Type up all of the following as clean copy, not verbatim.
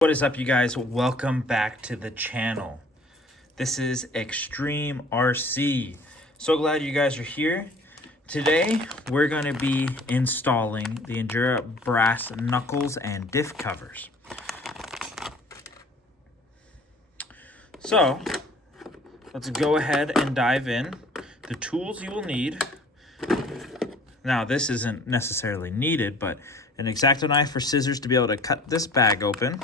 What is up, you guys? Welcome back to the channel. This is Extreme RC. So glad you guys are here. Today we're going to be installing the INJORA brass knuckles and diff covers. So let's go ahead and dive in. The tools you will need. Now this isn't necessarily needed, but an X-Acto knife or scissors to be able to cut this bag open.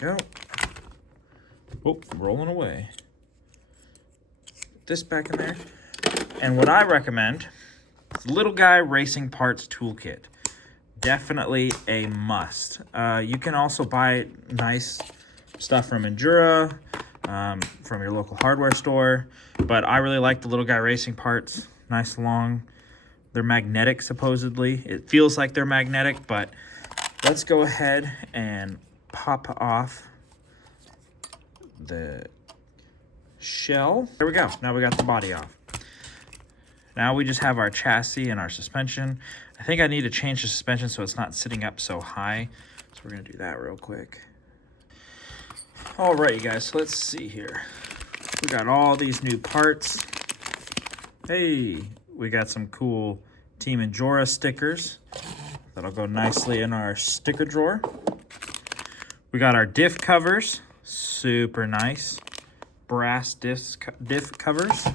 Go. Oh, rolling away. This back in there. And what I recommend is Little Guy Racing Parts Toolkit. Definitely a must. You can also buy nice stuff from INJORA, from your local hardware store. But I really like the Little Guy Racing Parts. Nice long. They're magnetic, supposedly. It feels like they're magnetic, but let's go ahead and pop off the shell. There we go. Now we got the body off. Now we just have our chassis and our suspension. I think I need to change the suspension so it's not sitting up so high. So we're going to do that real quick. All right, you guys, so let's see here. We got all these new parts. Hey, we got some cool Team INJORA stickers. That'll go nicely in our sticker drawer. We got our diff covers, super nice. Brass diff covers.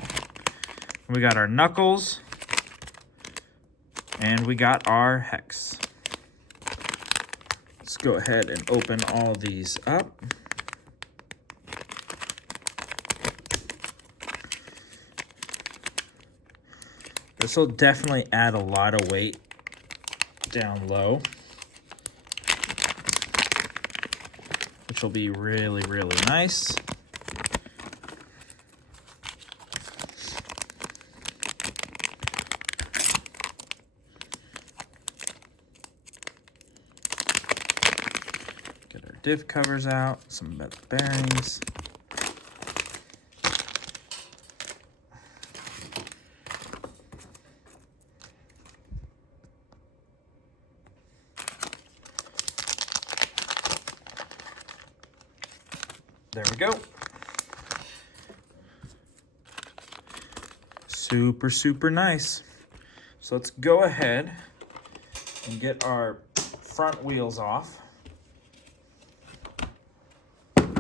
We got our knuckles. And we got our hex. Let's go ahead and open all these up. This will definitely add a lot of weight down low, which will be really, really nice. Get our diff covers out, some better bearings. There we go. Super, super nice. So let's go ahead and get our front wheels off. There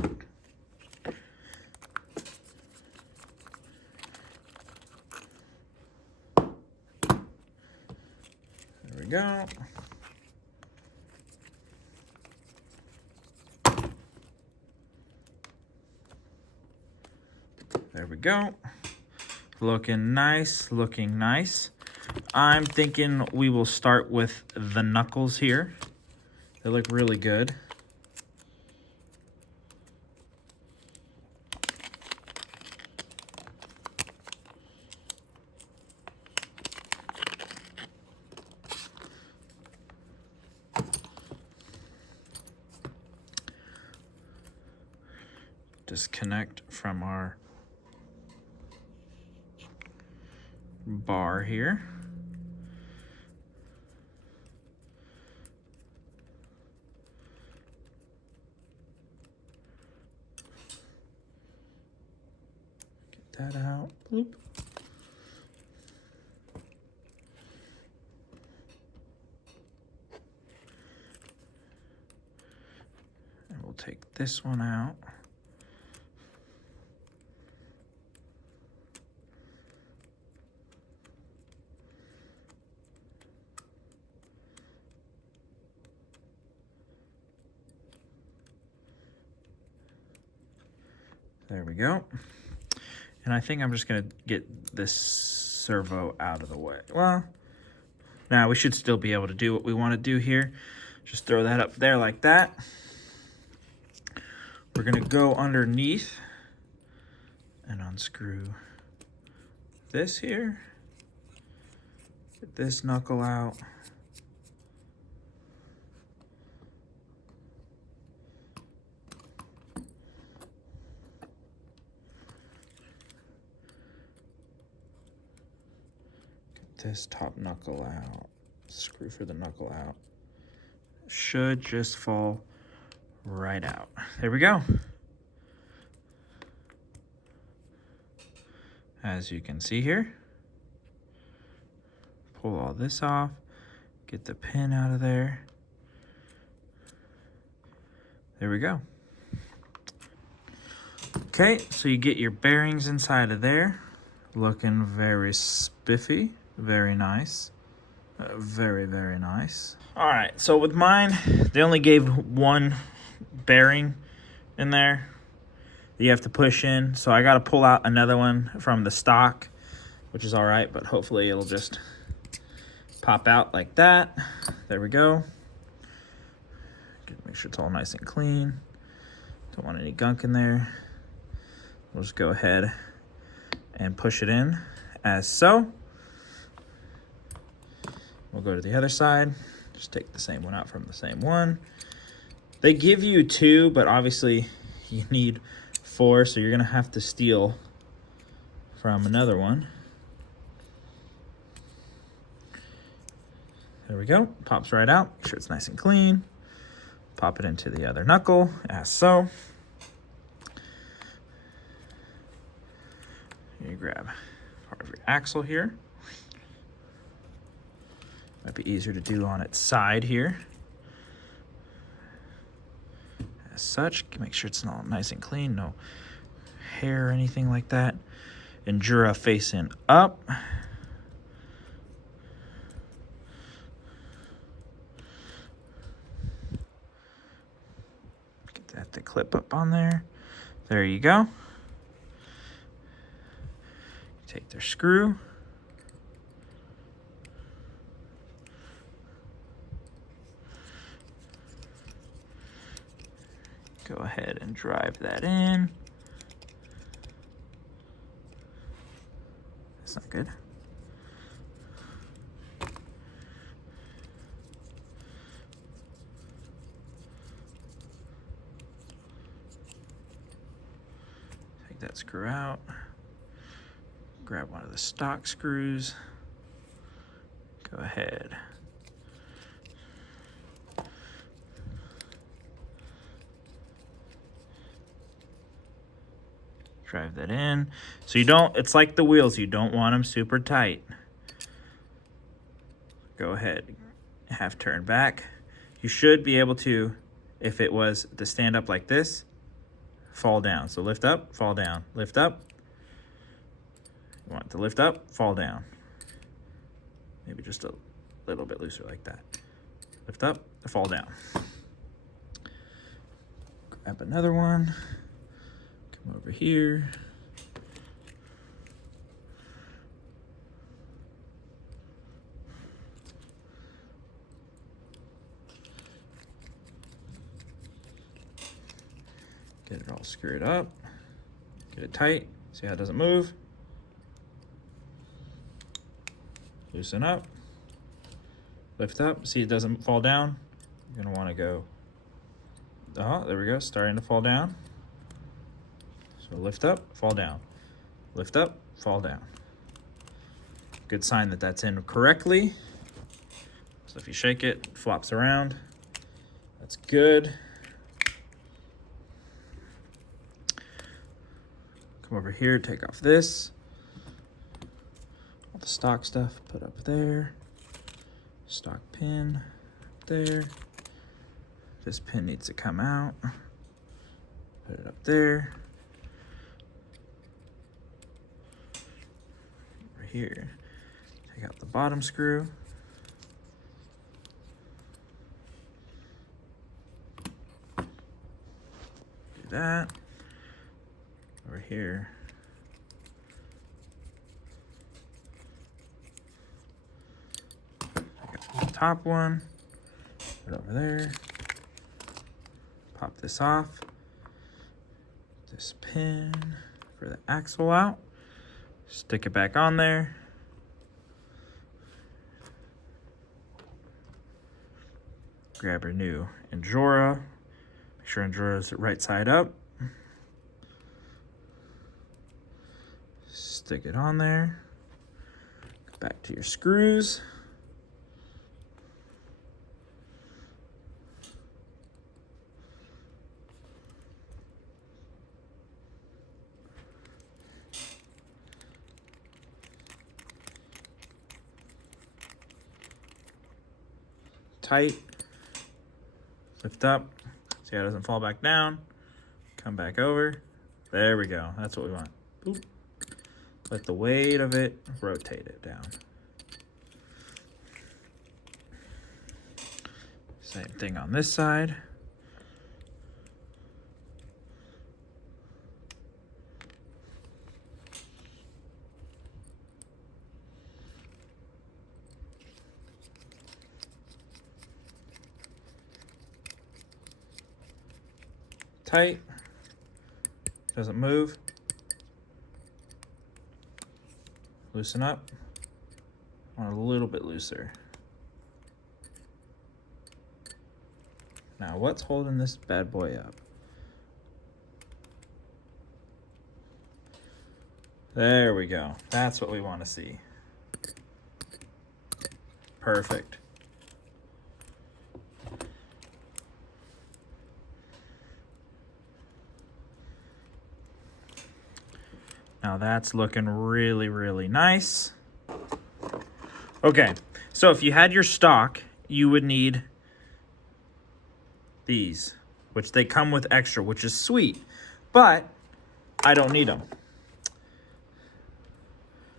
we go. There we go. Looking nice, looking nice. I'm thinking we will start with the knuckles here. They look really good. Disconnect from our bar here. Get that out. Bloop. And we'll take this one out. There we go. And I think I'm just going to get this servo out of the way. Well, now we should still be able to do what we want to do here. Just throw that up there like that. We're going to go underneath and unscrew this here. Get this knuckle out. Get this top knuckle out. Screw for the knuckle out. should just fall right out. There we go. As you can see here, pull all this off, get the pin out of there. There we go. Okay, so you get your bearings inside of there. Looking very spiffy, very nice. Very, very nice. All right, so with mine, they only gave one bearing in there that you have to push in. So I got to pull out another one from the stock, which is all right, but hopefully it'll just pop out like that. There we go. Make sure it's all nice and clean. Don't want any gunk in there. We'll just go ahead and push it in as so. We'll go to the other side. Just take the same one out from the same one. They give you 2, but obviously you need 4, so you're gonna have to steal from another one. There we go, pops right out. Make sure it's nice and clean. Pop it into the other knuckle, as so. You grab part of your axle here. Might be easier to do on its side here. As such, make sure it's all nice and clean, no hair or anything like that. INJORA facing up. Get that to clip up on there. There you go. Take their screw. Go ahead and drive that in. That's not good. Take that screw out. Grab one of the stock screws. Go ahead. Drive that in. So you don't, it's like the wheels, you don't want them super tight. Go ahead, half turn back. You should be able to, if it was to stand up like this, fall down. So lift up, fall down, lift up. You want it to lift up, fall down. Maybe just a little bit looser like that. Lift up, fall down. Grab another one. Come over here. Get it all screwed up. Get it tight. See how it doesn't move. Loosen up. Lift up. See it doesn't fall down. You're gonna want to go. Oh, there we go. Starting to fall down. So lift up, fall down. Lift up, fall down. Good sign that that's in correctly. So if you shake it, it flops around. That's good. Come over here, take off this. All the stock stuff, put up there. Stock pin up there. This pin needs to come out. Put it up there. Here, take out the bottom screw. Do that. Over here. Take out the top one. Put it over there. Pop this off. This pin for the axle out. Stick it back on there. Grab your new INJORA. Make sure INJORA is right side up. Stick it on there. Go back to your screws. tight. Lift up. See how it doesn't fall back down. Come back over. There we go. That's what we want. Boop. Let the weight of it rotate it down. Same thing on this side. Tight. Doesn't move. Loosen up. Want a little bit looser. Now, what's holding this bad boy up? There we go. That's what we want to see. Perfect. Now that's looking really, really nice. Okay, so if you had your stock, you would need these, which they come with extra, which is sweet, but I don't need them.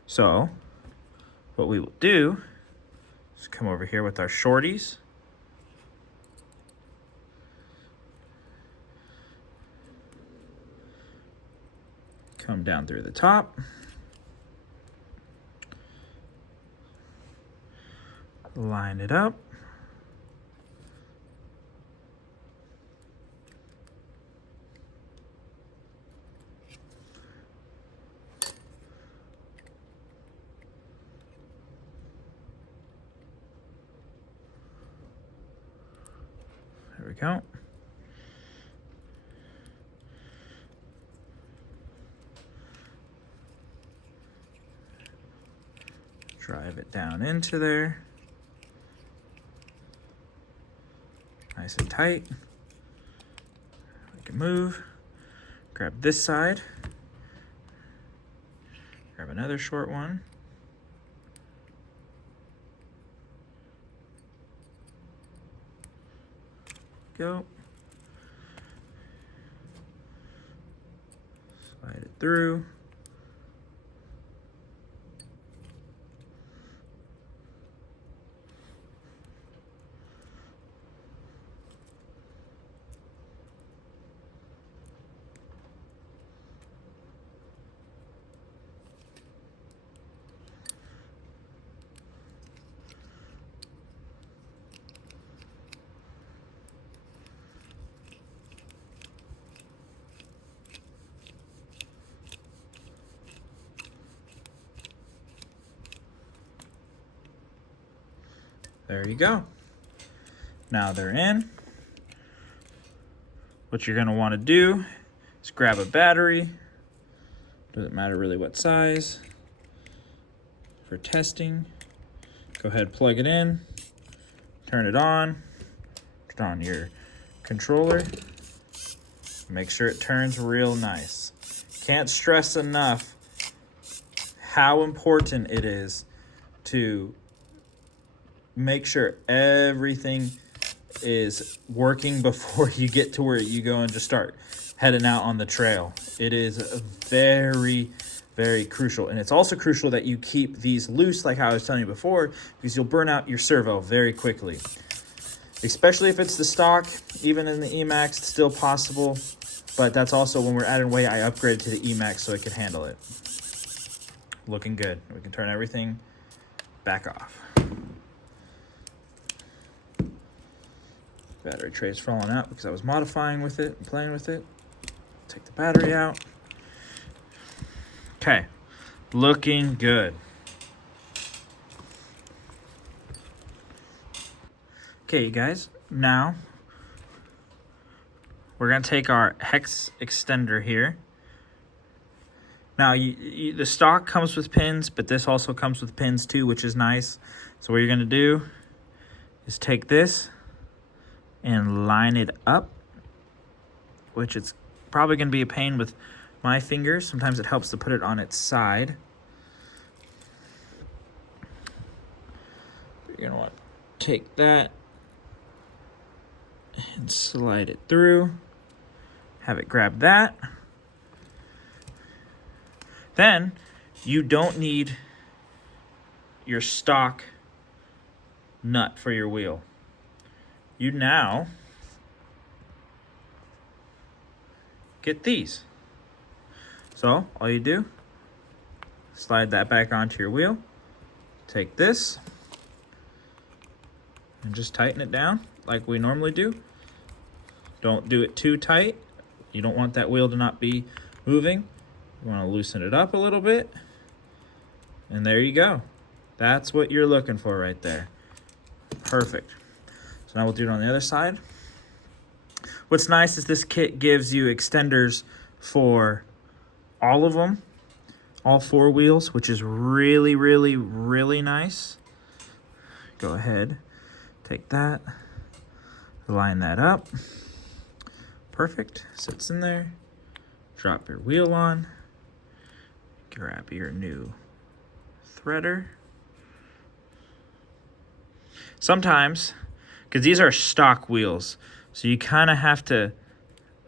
So what we will do is come over here with our shorties. Come down through the top. Line it up. There we go. Drive it down into there. Nice and tight. We can move. Grab this side. Grab another short one. Go. Slide it through. There you go. Now they're in. What you're gonna wanna do is grab a battery. Doesn't matter really what size. For testing, go ahead, plug it in, turn it on your controller. Make sure it turns real nice. Can't stress enough how important it is to make sure everything is working before you get to where you go and just start heading out on the trail. It is very, very crucial. And it's also crucial that you keep these loose, like how I was telling you before, because you'll burn out your servo very quickly. Especially if it's the stock, even in the Emax, it's still possible. But that's also when we're adding weight, I upgraded to the Emax so it could handle it. Looking good. We can turn everything back off. Battery tray's falling out because I was modifying with it and playing with it. Take the battery out. Okay, looking good. Okay, you guys, now we're gonna take our hex extender here. Now, the stock comes with pins, but this also comes with pins too, which is nice. So what you're gonna do is take this and line it up, which it's probably going to be a pain with my fingers. Sometimes it helps to put it on its side. You're going to want to take that and slide it through. Have it grab that. Then you don't need your stock nut for your wheel. You now get these. So all you do, slide that back onto your wheel, take this, and just tighten it down like we normally do. Don't do it too tight. You don't want that wheel to not be moving. You want to loosen it up a little bit. And there you go. That's what you're looking for right there. Perfect. So now we'll do it on the other side. What's nice is this kit gives you extenders for all of them, all 4 wheels, which is really, really, really nice. Go ahead, take that, line that up. Perfect, sits in there. Drop your wheel on, grab your new threader. Sometimes, because these are stock wheels, so you kind of have to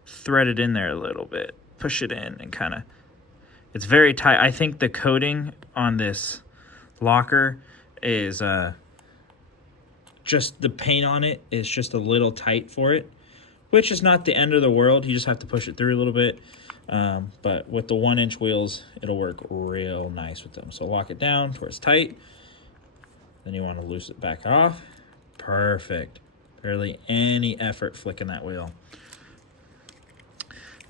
thread it in there a little bit, push it in and kind of, it's very tight. I think the coating on this locker is just the paint on it is just a little tight for it, which is not the end of the world. You just have to push it through a little bit. But with the 1-inch wheels, it'll work real nice with them. So lock it down to where it's tight. Then you want to loosen it back off. Perfect. Barely any effort flicking that wheel.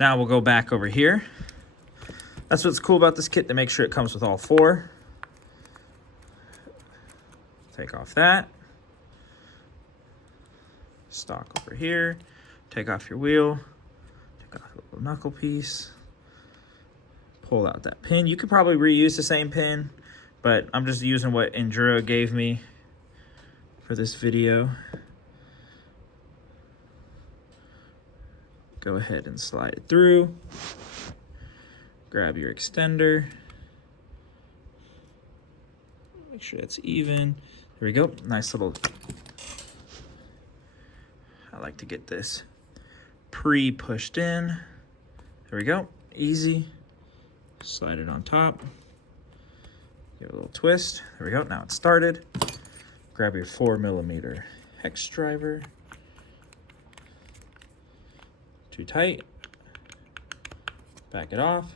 Now we'll go back over here. That's what's cool about this kit, to make sure it comes with all 4. Take off that. Stock over here. Take off your wheel. Take off a little knuckle piece. Pull out that pin. You could probably reuse the same pin, but I'm just using what INJORA gave me for this video. Go ahead and slide it through. Grab your extender. Make sure it's even. There we go. Nice little. I like to get this pre-pushed in. There we go. Easy. Slide it on top. Give it a little twist. There we go. Now it's started. Grab your 4mm hex driver. Too tight. Back it off.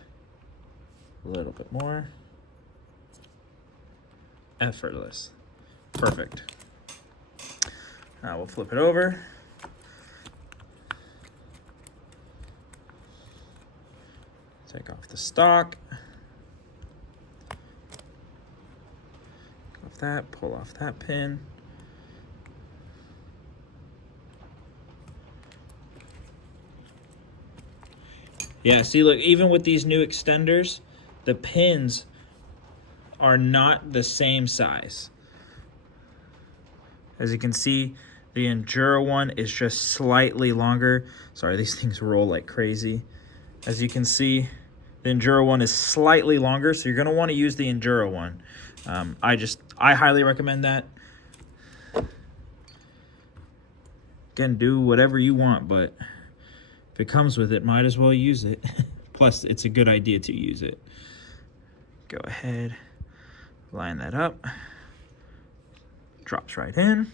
A little bit more. Effortless. Perfect. Now we'll flip it over. Take off the stock. Off that, pull off that pin. Yeah, see, look, even with these new extenders, the pins are not the same size. As you can see, the INJORA one is just slightly longer. Sorry, these things roll like crazy. As you can see, the INJORA one is slightly longer, so you're going to want to use the INJORA one. I highly recommend that. Again, do whatever you want, but if it comes with it, might as well use it. Plus, it's a good idea to use it. Go ahead, line that up. Drops right in.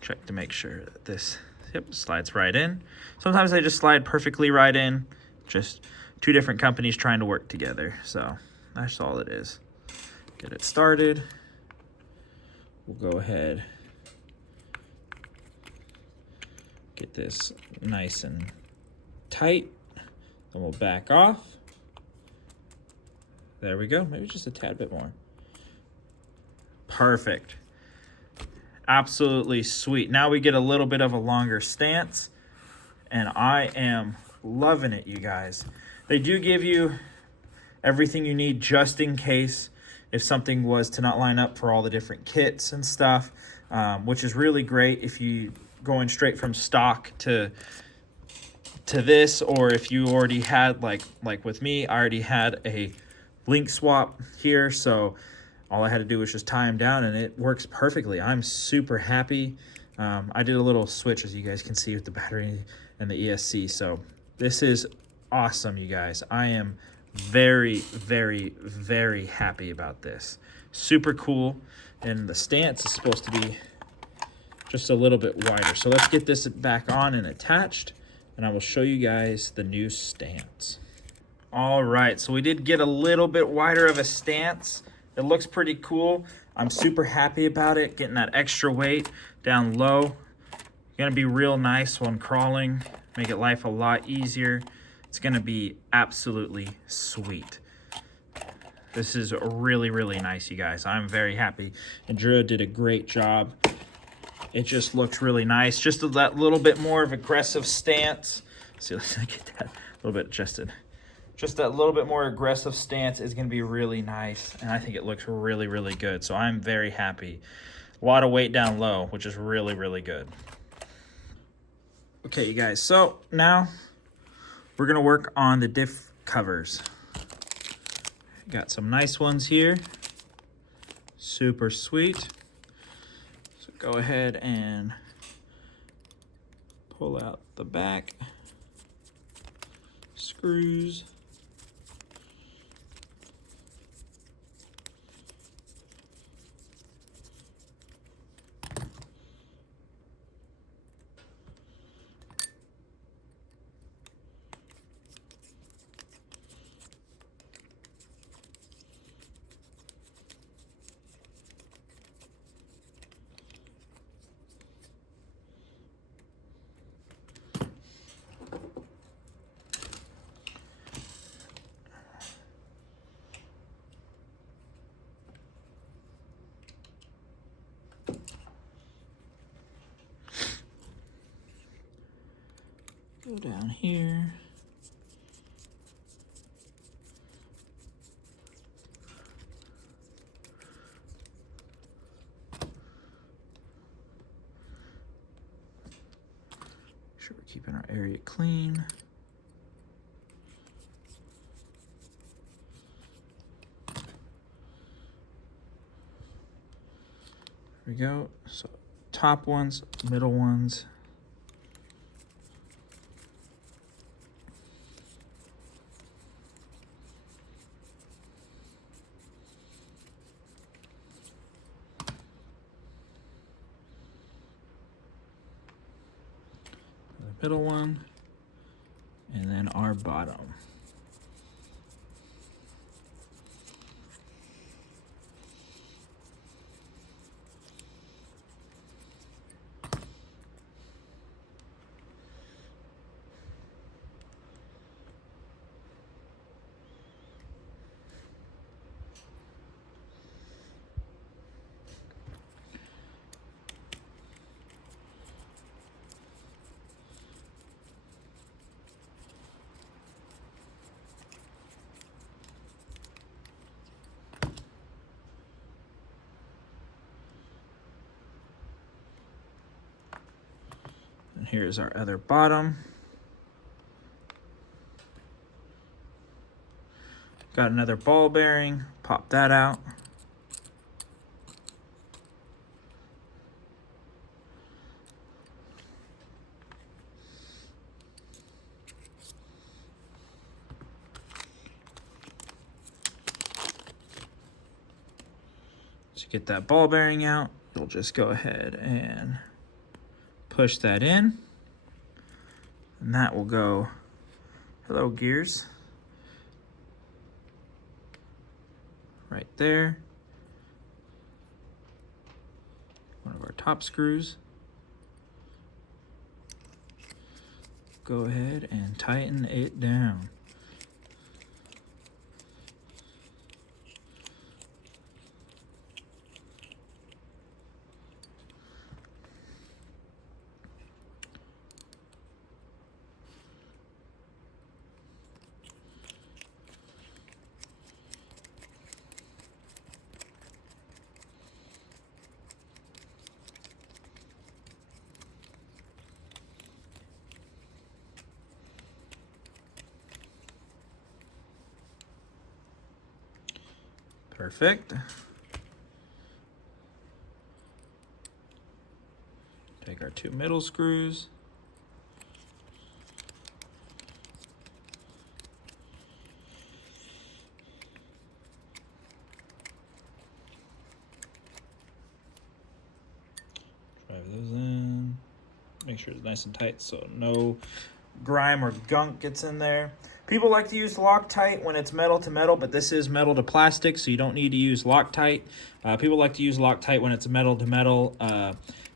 Check to make sure that this, yep, slides right in. Sometimes they just slide perfectly right in. Just 2 different companies trying to work together. So that's all it is. Get it started. We'll go ahead. Get this nice and tight. Then we'll back off. There we go. Maybe just a tad bit more. Perfect. Absolutely sweet. Now we get a little bit of a longer stance, and I am loving it, you guys. They do give you everything you need just in case if something was to not line up for all the different kits and stuff, which is really great if you going straight from stock to this, or if you already had, like with me, I already had a link swap here, so all I had to do was just tie them down and it works perfectly. I'm super happy. I did a little switch, as you guys can see, with the battery and the ESC. So this is awesome, you guys. I am very, very, very happy about this. Super cool. And the stance is supposed to be just a little bit wider. So let's get this back on and attached, and I will show you guys the new stance. All right, so we did get a little bit wider of a stance. It looks pretty cool. I'm super happy about it, getting that extra weight down low. Gonna be real nice when crawling, make it life a lot easier. It's gonna be absolutely sweet. This is really, really nice, you guys. I'm very happy. INJORA did a great job. It just looks really nice. Just that little bit more of aggressive stance. See, let's get that a little bit adjusted. Just that little bit more aggressive stance is gonna be really nice. And I think it looks really, really good. So I'm very happy. A lot of weight down low, which is really, really good. Okay, you guys, so now we're gonna work on the diff covers. Got some nice ones here. Super sweet. So go ahead and pull out the back screws. Go down here. Make sure we're keeping our area clean. There we go. So top ones, middle ones. Middle one, and then our bottom. And here's our other bottom. Got another ball bearing, pop that out. To get that ball bearing out, you'll just go ahead and push that in, and that will go, hello gears, right there. One of our top screws. Go ahead and tighten it down. Perfect. Take our 2 middle screws. Drive those in. Make sure it's nice and tight so no grime or gunk gets in there. People like to use Loctite when it's metal to metal, but this is metal to plastic, so you don't need to use Loctite. People like to use Loctite when it's metal to metal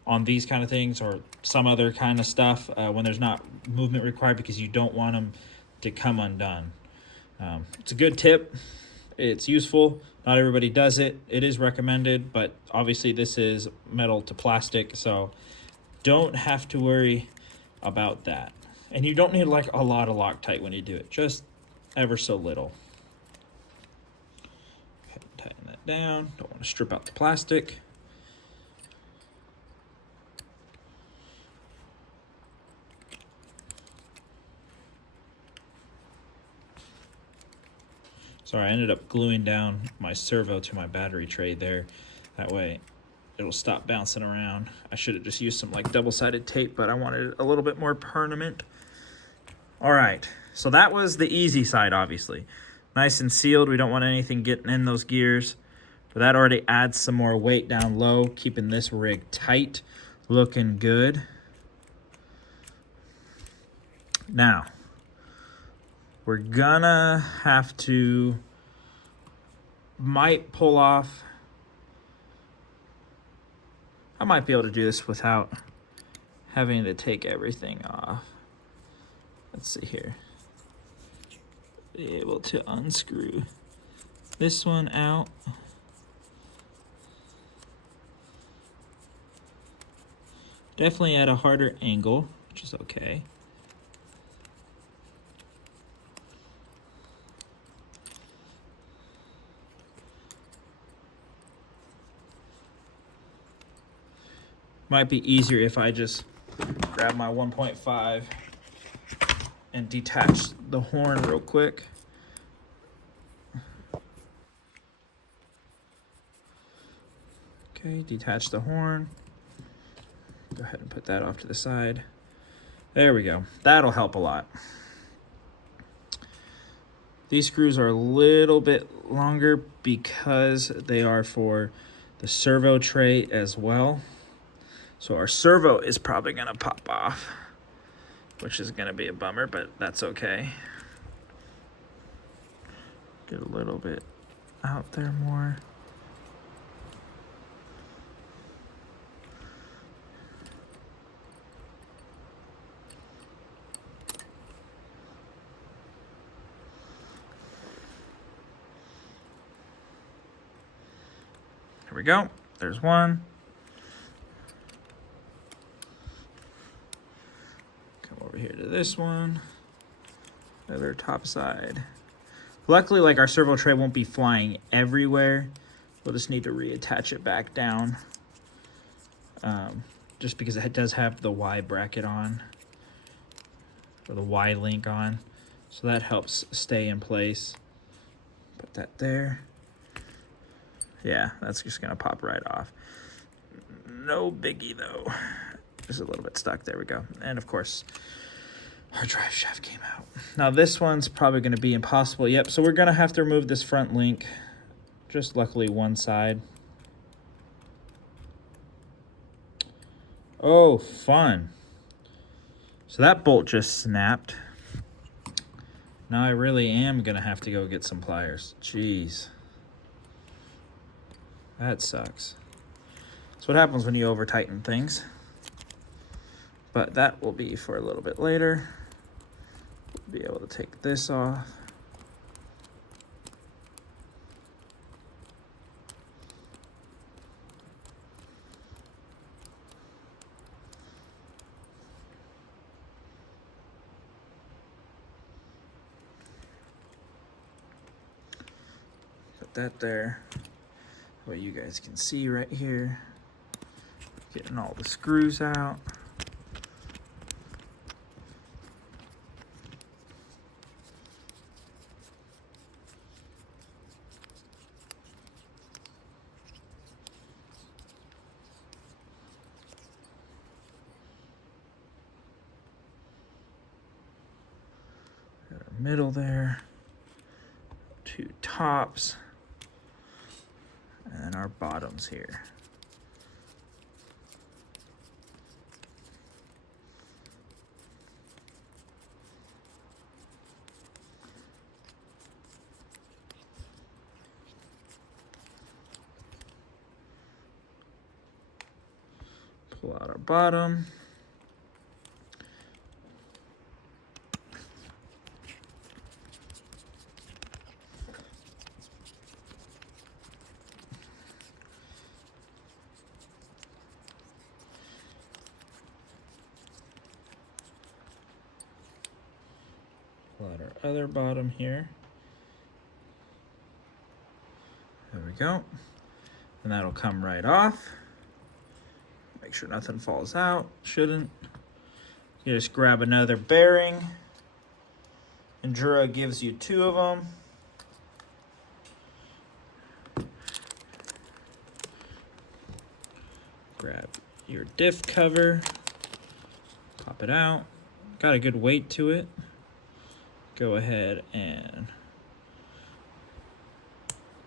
on these kind of things or some other kind of stuff when there's not movement required because you don't want them to come undone. It's a good tip. It's useful. Not everybody does it. It is recommended, but obviously this is metal to plastic, so don't have to worry about that. And you don't need like a lot of Loctite when you do it, just ever so little. Okay, tighten that down. Don't want to strip out the plastic. Sorry, I ended up gluing down my servo to my battery tray there. That way it'll stop bouncing around. I should have just used some like double-sided tape, but I wanted it a little bit more permanent. All right, so that was the easy side, obviously. Nice and sealed. We don't want anything getting in those gears. But that already adds some more weight down low, keeping this rig tight, looking good. Now, we're gonna have to, might pull off, I might be able to do this without having to take everything off. Let's see here. Be able to unscrew this one out. Definitely at a harder angle, which is okay. Might be easier if I just grab my 1.5 and detach the horn real quick. Okay, detach the horn. Go ahead and put that off to the side. There we go. That'll help a lot. These screws are a little bit longer because they are for the servo tray as well. So our servo is probably gonna pop off, which is gonna be a bummer, but that's okay. Get a little bit out there more. Here we go. There's one. Come over here to this one. Other top side. Luckily, like our servo tray won't be flying everywhere. We'll just need to reattach it back down. Just because it does have the Y bracket on. Or the Y link on. So that helps stay in place. Put that there. Yeah, that's just gonna pop right off. No biggie though. Just a little bit stuck. There we go. And of course, our drive shaft came out. Now this one's probably gonna be impossible. Yep, so we're gonna have to remove this front link. Just luckily one side. Oh, fun. So that bolt just snapped. Now I really am gonna have to go get some pliers. Jeez. That sucks. That's what happens when you over tighten things. But that will be for a little bit later. We'll be able to take this off. Put that there. What you guys can see right here. Getting all the screws out. middle there, 2 tops, and then our bottoms here. Pull out our bottom. Pull out our other bottom here. There we go. And that'll come right off. Make sure nothing falls out. Shouldn't. You just grab another bearing. INJORA gives you 2 of them. Grab your diff cover. Pop it out. Got a good weight to it. Go ahead and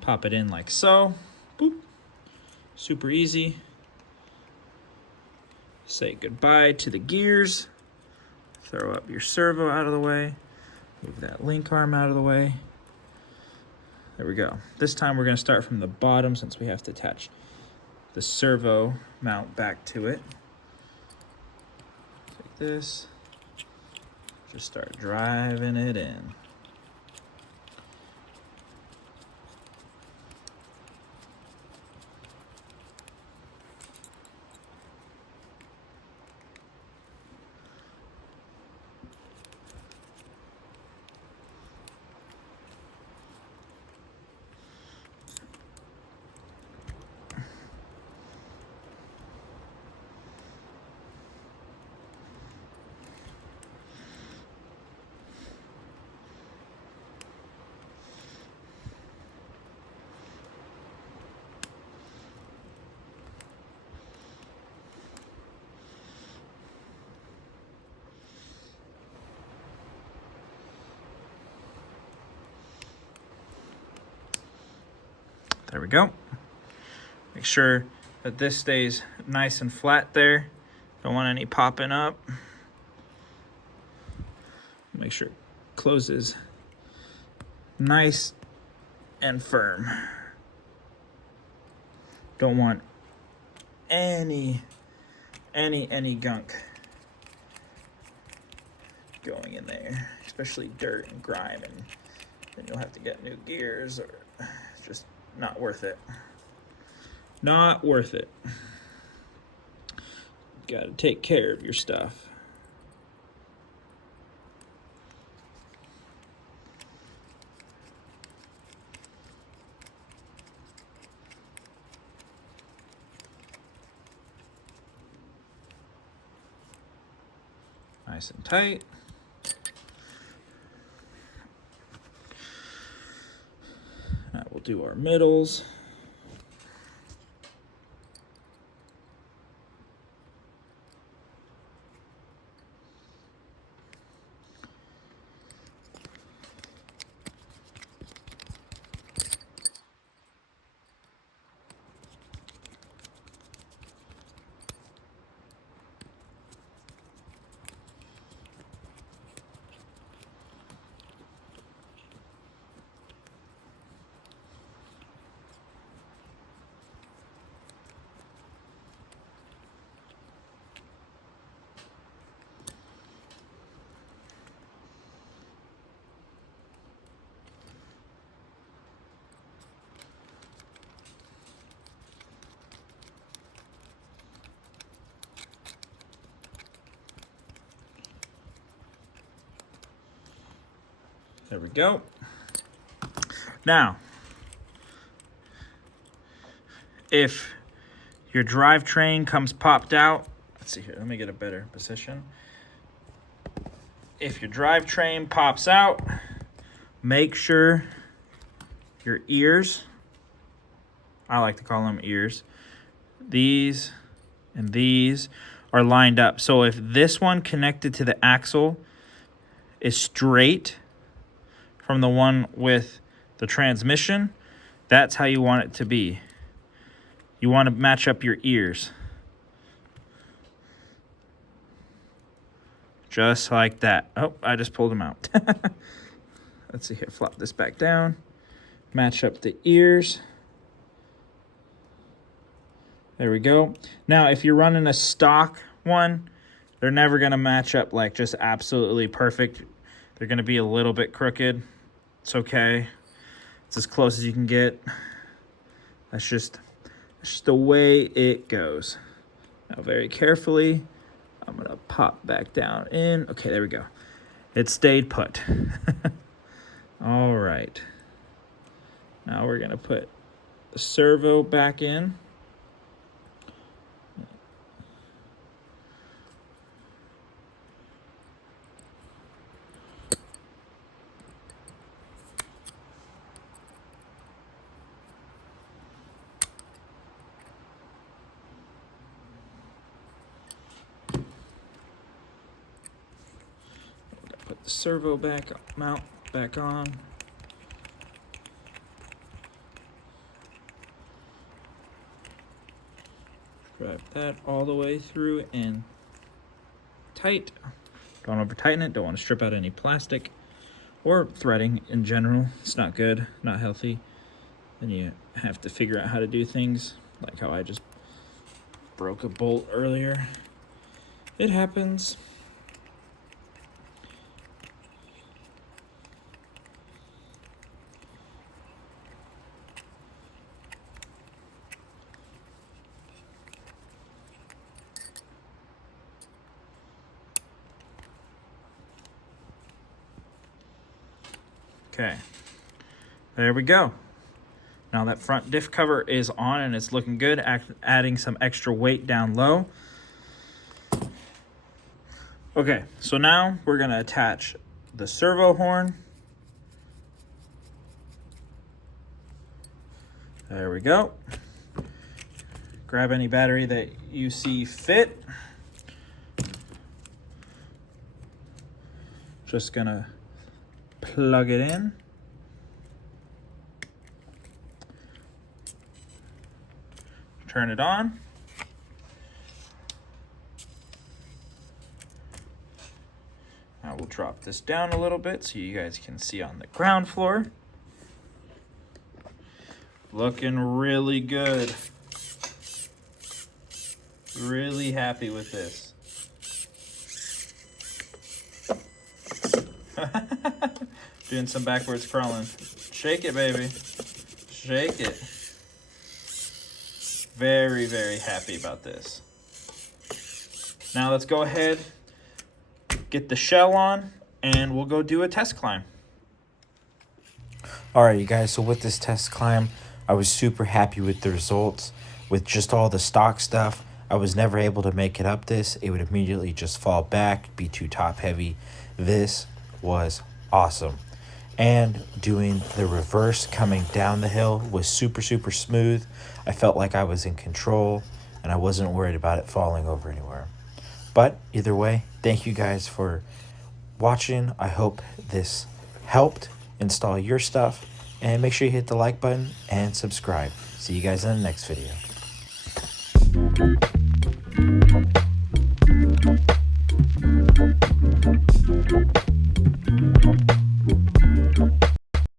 pop it in like so. Boop. Super easy. Say goodbye to the gears. Throw up your servo out of the way. Move that link arm out of the way. There we go. This time we're going to start from the bottom since we have to attach the servo mount back to it. Take this. Just start driving it in. There we go. Make sure that this stays nice and flat there. Don't want any popping up. Make sure it closes nice and firm. Don't want any gunk going in there, especially dirt and grime, and then you'll have to get new gears, or it's just not worth it. Not worth it. Got to take care of your stuff. Nice and tight. Now we'll do our middles. There we go. Now, if your drivetrain comes popped out, let's see here, let me get a better position. If your drivetrain pops out, make sure your ears, I like to call them ears, these and these are lined up. So if this one connected to the axle is straight, from the one with the transmission. That's how you want it to be. You want to match up your ears. Just like that. Oh, I just pulled them out. Let's see here, flop this back down. Match up the ears. There we go. Now, if you're running a stock one, they're never going to match up like just absolutely perfect. They're going to be a little bit crooked. It's okay. It's as close as you can get. That's just the way it goes. Now, very carefully, I'm going to pop back down in. Okay, there we go. It stayed put. All right. Now we're going to put the servo back in. Put the servo mount back on. Grab that all the way through and tight. Don't over tighten it. Don't want to strip out any plastic or threading in general. It's not good, not healthy. Then you have to figure out how to do things, like how I just broke a bolt earlier. It happens. Okay, there we go. Now that front diff cover is on and it's looking good, adding some extra weight down low. Okay, so now we're gonna attach the servo horn. There we go. Grab any battery that you see fit. Just gonna plug it in. Turn it on. Now we'll drop this down a little bit so you guys can see on the ground floor. Looking really good. Really happy with this. Doing some backwards crawling. Shake it, baby. Shake it. Very, very happy about this. Now let's go ahead, get the shell on, and we'll go do a test climb. Alright, you guys, so with this test climb, I was super happy with the results. With just all the stock stuff, I was never able to make it up this. It would immediately just fall back, be too top heavy. This was awesome. And doing the reverse coming down the hill was super, super smooth. I felt like I was in control and I wasn't worried about it falling over anywhere. But either way, thank you guys for watching. I hope this helped install your stuff, and make sure you hit the like button and subscribe. See you guys in the next video.